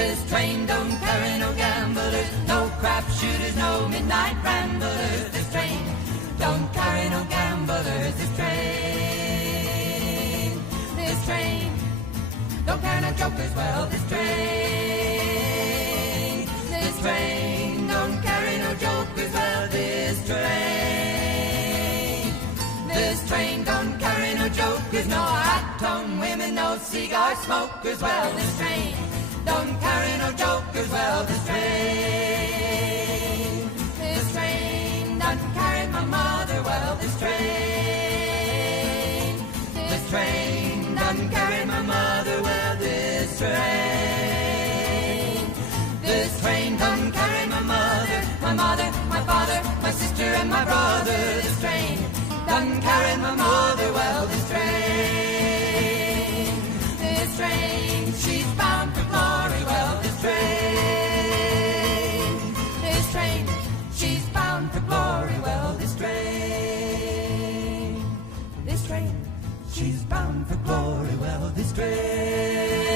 This train don't carry no gamblers, no crap shooters, no midnight ramblers. This train don't carry no gamblers. This train don't carry no jokers. Well, this train don't carry no jokers. Well, this train don't carry no jokers, no hot-tongued women, no cigar smokers. Well, this train don't carry no jokers. Well, this train don't carry my mother. Well, this train don't carry my mother. Well, this train don't carry my mother, my father, my sister, and my brother. This train don't carry my mother. Well, this train, she's bound for glory. Well, this train, she's bound for glory. Well, this train, she's bound for glory. Well, this train.